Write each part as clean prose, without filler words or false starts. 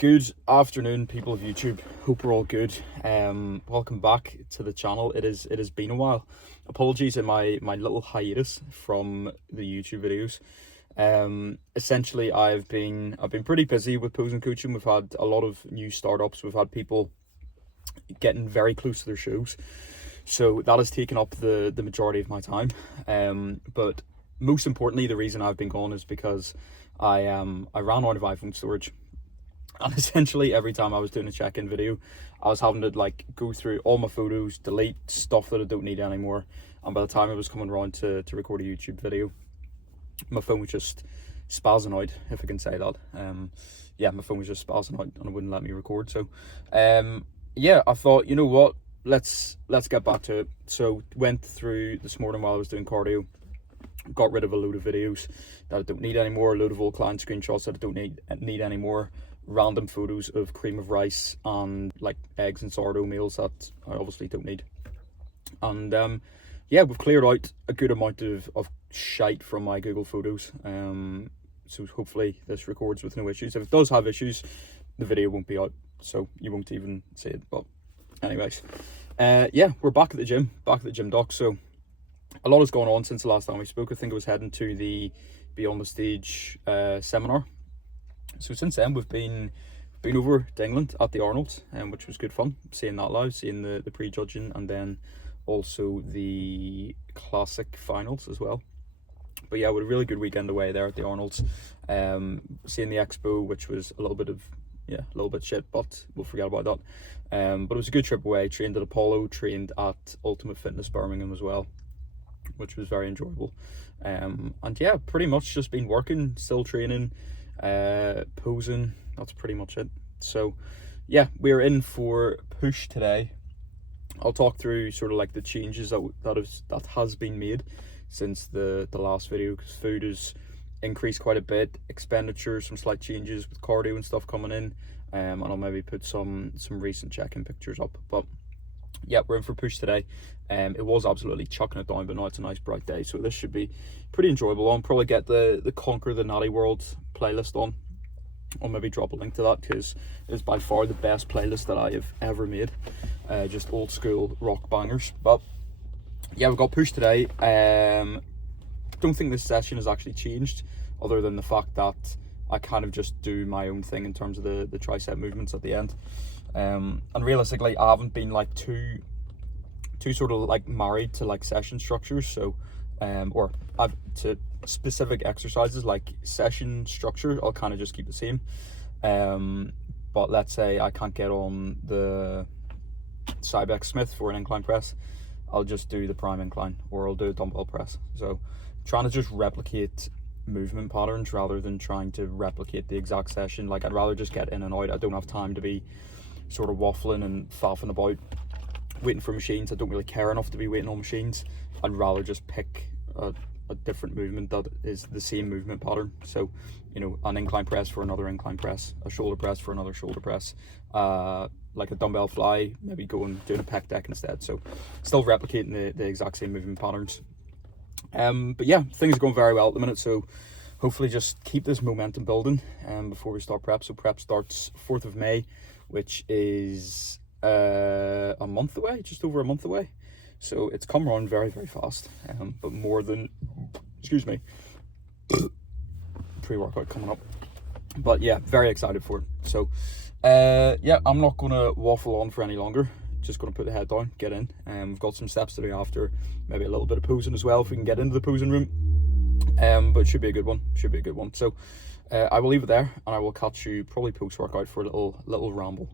Good afternoon, people of YouTube. Hope we're all good. Welcome back to the channel. It has been a while. Apologies in my little hiatus from the YouTube videos. Essentially, I've been pretty busy with Pose and Coaching. We've had a lot of new startups. We've had people getting very close to their shows, so that has taken up the majority of my time. But most importantly, the reason I've been gone is because I ran out of iPhone storage. And essentially every time I was doing a check-in video, I was having to like go through all my photos, delete stuff that I don't need anymore. And by the time I was coming around to record a YouTube video, my phone was just spazzing out, if I can say that. Yeah, my phone was just spazzing out and it wouldn't let me record. So yeah, I thought, you know what, let's get back to it. So went through this morning while I was doing cardio, got rid of a load of videos that I don't need anymore, a load of old client screenshots that I don't need anymore, random photos of cream of rice and like eggs and sourdough meals that I obviously don't need. And yeah, we've cleared out a good amount of shite from my Google Photos. So hopefully this records with no issues. If it does have issues, the video won't be out, so you won't even see it. But anyways, yeah, we're back at the gym doc. So a lot has gone on since the last time we spoke. I think I was heading to the Beyond the Stage seminar. So since then we've been over to England at the Arnold, which was good fun, seeing that live, seeing the pre-judging, and then also the classic finals as well. But yeah, we had a really good weekend away there at the Arnold's, seeing the expo, which was a little bit shit, but we'll forget about that. But it was a good trip away. Trained at Apollo, trained at Ultimate Fitness Birmingham as well, which was very enjoyable. And yeah, pretty much just been working, still training, posing. That's pretty much it. So yeah, we're in for push today. I'll talk through sort of like the changes that has been made since the last video, because food has increased quite a bit, expenditure, some slight changes with cardio and stuff coming in, and I'll maybe put some recent check-in pictures up. But yeah, we're in for push today. It was absolutely chucking it down, but now it's a nice bright day, so this should be pretty enjoyable. I'll probably get the Conquer the Natty World playlist on. I'll maybe drop a link to that, because it's by far the best playlist that I have ever made. Just old school rock bangers. But yeah, we've got push today. Don't think this session has actually changed, other than the fact that I kind of just do my own thing in terms of the tricep movements at the end. And realistically, I haven't been like too sort of like married to like session structures. So or I've to specific exercises, like session structure, I'll kind of just keep the same. But let's say I can't get on the Cybex Smith for an incline press, I'll just do the prime incline, or I'll do a dumbbell press. So trying to just replicate movement patterns rather than trying to replicate the exact session. Like, I'd rather just get in and out. I don't have time to be sort of waffling and faffing about waiting for machines. I don't really care enough to be waiting on machines. I'd rather just pick a different movement that is the same movement pattern. So, you know, an incline press for another incline press, a shoulder press for another shoulder press, like a dumbbell fly, maybe doing a pec deck instead. So still replicating the exact same movement patterns. But yeah, things are going very well at the minute, so hopefully just keep this momentum building before we start prep. So prep starts 4th of May, which is a month away, just over a month away. So it's come around very, very fast, but more than, excuse me, pre-workout coming up. But yeah, very excited for it. So yeah, I'm not going to waffle on for any longer. Just going to put the head down, get in. We've got some steps to do after, maybe a little bit of posing as well if we can get into the posing room. But it should be a good one. So I will leave it there, and I will catch you probably post-workout for a little ramble.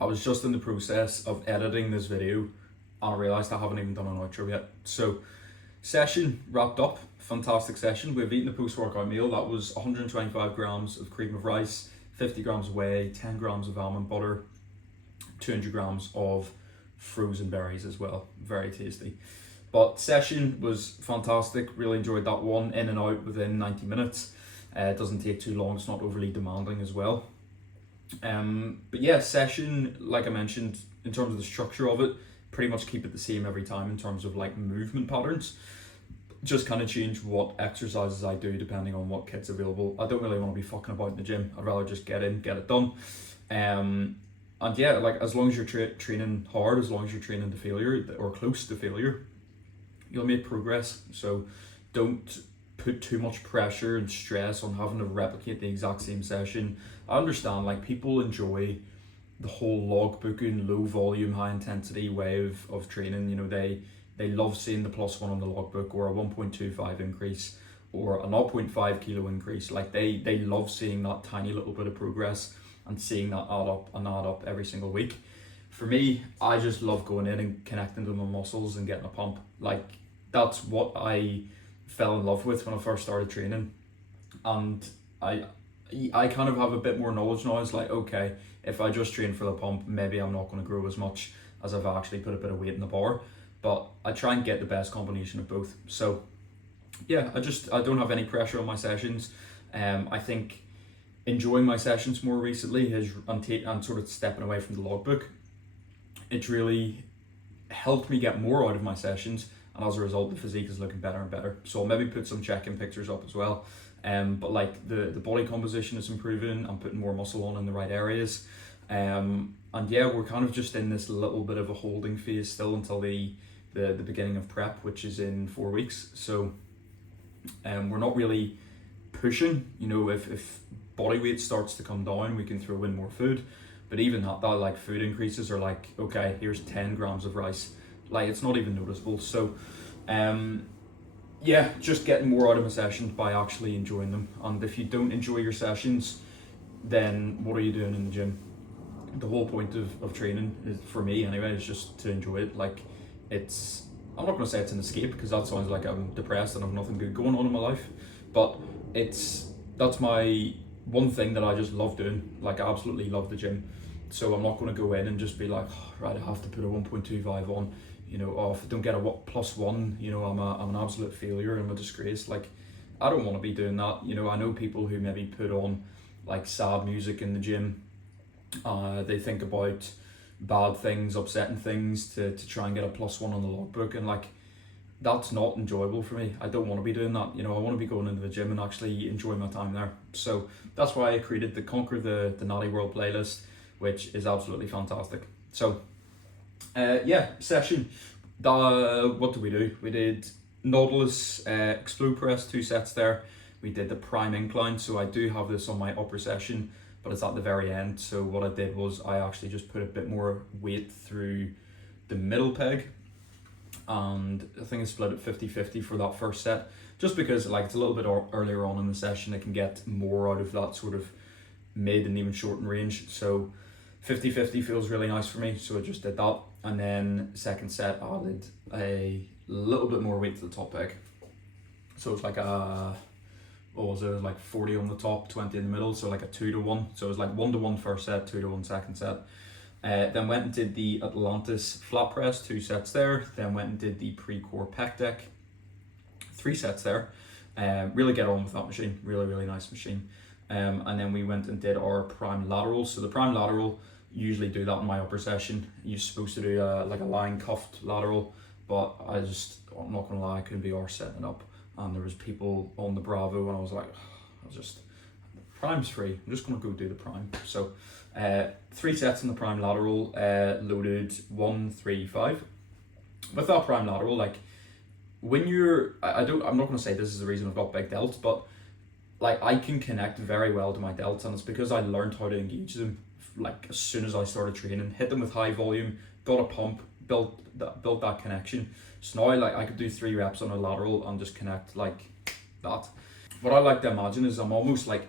I was just in the process of editing this video and I realised I haven't even done an outro yet. So session wrapped up, fantastic session. We've eaten a post-workout meal that was 125 grams of cream of rice, 50 grams of whey, 10 grams of almond butter, 200 grams of frozen berries as well, very tasty. But session was fantastic, really enjoyed that one, in and out within 90 minutes. It doesn't take too long, it's not overly demanding as well. But yeah, session, like I mentioned, in terms of the structure of it, pretty much keep it the same every time in terms of like movement patterns. Just kind of change what exercises I do depending on what kit's available. I don't really want to be fucking about in the gym. I'd rather just get in, get it done. And yeah, like as long as you're training hard, as long as you're training to failure or close to failure, you'll make progress. So don't put too much pressure and stress on having to replicate the exact same session. I understand like people enjoy the whole logbooking, low volume, high intensity way of training. You know, they love seeing the +1 on the logbook, or a 1.25 increase, or a 0.5 kilo increase. Like they love seeing that tiny little bit of progress and seeing that add up every single week. For me, I just love going in and connecting to my muscles and getting a pump. Like that's what I fell in love with when I first started training. And I kind of have a bit more knowledge now. It's like, okay, if I just train for the pump, maybe I'm not going to grow as much as I've actually put a bit of weight in the bar. But I try and get the best combination of both. So yeah, I don't have any pressure on my sessions. I think enjoying my sessions more recently and sort of stepping away from the logbook, it's really helped me get more out of my sessions, and as a result the physique is looking better and better. So I'll maybe put some check-in pictures up as well. But like the body composition is improving. I'm putting more muscle on in the right areas. And yeah, we're kind of just in this little bit of a holding phase still until the beginning of prep, which is in 4 weeks. So we're not really pushing. You know, if body weight starts to come down, we can throw in more food. But even that like food increases are like, okay, here's 10 grams of rice. Like it's not even noticeable. So yeah, just getting more out of my sessions by actually enjoying them. And if you don't enjoy your sessions, then what are you doing in the gym? The whole point of training is, for me anyway, is just to enjoy it. Like I'm not going to say it's an escape, because that sounds like I'm depressed and I've nothing good going on in my life, but that's my one thing that I just love doing. Like I absolutely love the gym. So I'm not going to go in and just be like, oh, right, I have to put a 1.25 on, you know, or if I don't get a +1, you know, I'm an absolute failure, I'm a disgrace. Like I don't want to be doing that. You know, I know people who maybe put on like sad music in the gym. They think about bad things, upsetting things to try and get a +1 on the logbook, and like that's not enjoyable for me. I don't want to be doing that. You know, I want to be going into the gym and actually enjoy my time there. So that's why I created the Conquer the Natty World playlist, which is absolutely fantastic. So yeah, session. What did we do? We did Nautilus Explode Press, 2 sets there. We did the Prime Incline, so I do have this on my upper session, but it's at the very end. So what I did was I actually just put a bit more weight through the middle peg, and I think I split it 50-50 for that first set, just because like it's a little bit earlier on in the session, I can get more out of that sort of mid and even shortened range. So 50-50 feels really nice for me, so I just did that. And then second set, I added a little bit more weight to the top peg. So it's like what was it? It was like 40 on the top, 20 in the middle, so like a 2-to-1. So it was like 1-to-1 first set, 2-to-1 second set. Then went and did the Atlantis flat press, 2 sets there. Then went and did the pre-core pec deck, 3 sets there. Really get on with that machine, really nice machine. And then we went and did our prime lateral. So the prime lateral, usually do that in my upper session. You're supposed to do like a line cuffed lateral, but I'm not gonna lie, I couldn't be arsed setting it up. And there was people on the Bravo, and I was like, prime's free, I'm just gonna go do the prime. So 3 sets in the prime lateral, loaded 1, 3, 5. With that prime lateral, like when I'm not gonna say this is the reason I've got big delts, but like I can connect very well to my delts, and it's because I learned how to engage them like as soon as I started training. Hit them with high volume, got a pump, built that connection. So now like I could do 3 reps on a lateral and just connect like that. What I like to imagine is I'm almost like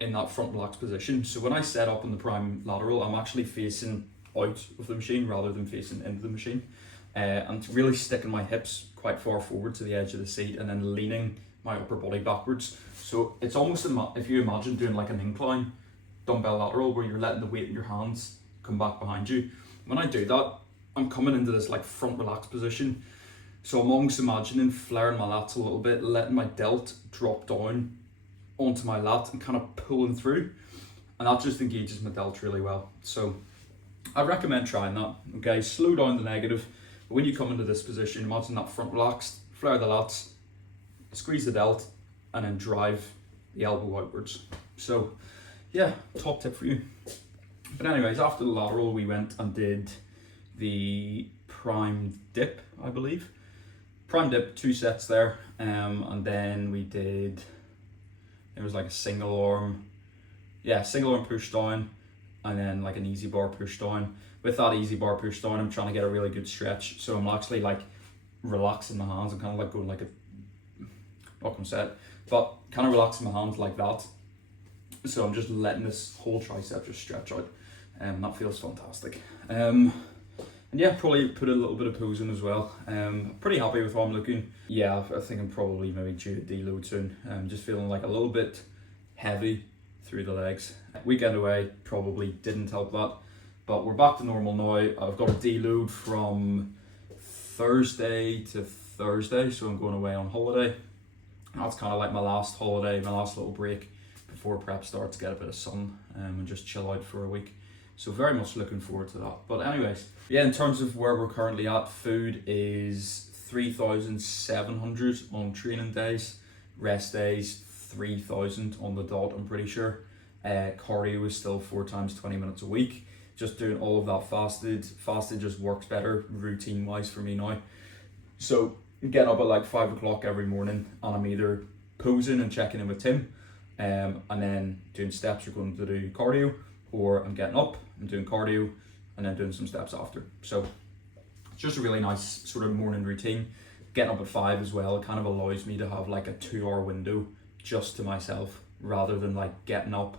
in that front relaxed position. So when I set up in the prime lateral, I'm actually facing out of the machine rather than facing into the machine. And really sticking my hips quite far forward to the edge of the seat and then leaning my upper body backwards. So it's almost, if you imagine doing like an incline dumbbell lateral where you're letting the weight in your hands come back behind you. When I do that, I'm coming into this like front relaxed position. So I'm almost imagining flaring my lats a little bit, letting my delt drop down onto my lat and kind of pulling through. And that just engages my delt really well. So I recommend trying that. Okay, slow down the negative. But when you come into this position, imagine that front relaxed, flare the lats, squeeze the delt, and then drive the elbow outwards. So yeah, top tip for you. But anyways, after the lateral, we went and did the prime dip, I believe. Prime dip, 2 sets there. And then we did, it was like a single arm push down, and then like an easy bar push down. With that easy bar push down, I'm trying to get a really good stretch. So I'm actually like relaxing my hands. I'm kind of like going like a, not gonna say it, but kind of relaxing my hands like that. So I'm just letting this whole tricep just stretch out. That feels fantastic. And yeah, probably put a little bit of pose in as well. Pretty happy with how I'm looking. Yeah, I think I'm probably maybe due to deload soon. Just feeling like a little bit heavy through the legs. Weekend away probably didn't help that, but we're back to normal now. I've got a deload from Thursday to Thursday, so I'm going away on holiday. That's kind of like my last holiday, my last little break before prep starts, get a bit of sun and just chill out for a week. So very much looking forward to that. But anyways, yeah, in terms of where we're currently at, food is 3,700 on training days, rest days 3,000 on the dot, I'm pretty sure. Cardio is still 4 times 20 minutes a week. Just doing all of that fasted. Fasted just works better routine wise for me now. So getting up at like 5 o'clock every morning, and I'm either posing and checking in with Tim, and then doing steps or going to do cardio, or I'm getting up and doing cardio and then doing some steps after. So it's just a really nice sort of morning routine. Getting up at 5 as well, it kind of allows me to have like a 2-hour window just to myself, rather than like getting up,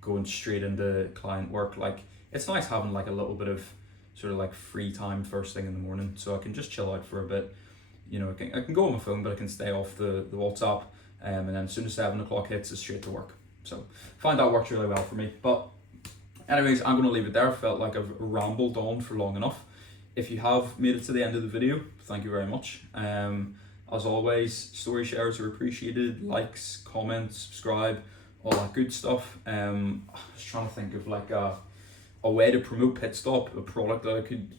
going straight into client work. Like, it's nice having like a little bit of sort of like free time first thing in the morning, so I can just chill out for a bit. You know, I can go on my phone, but I can stay off the WhatsApp, and then as soon as 7 o'clock hits, it's straight to work. So find that works really well for me. But anyways, I'm going to leave it there. I felt like I've rambled on for long enough. If you have made it to the end of the video, thank you very much. As always, story shares are appreciated, likes, comments, subscribe, all that good stuff. I was trying to think of like a way to promote Pit Stop, a product that I could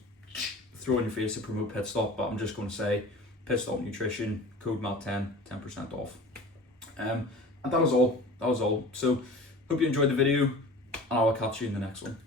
throw in your face to promote Pit Stop, but I'm just going to say Pit Stop Nutrition, code MAT10, 10% off. And that was all. So hope you enjoyed the video, and I will catch you in the next one.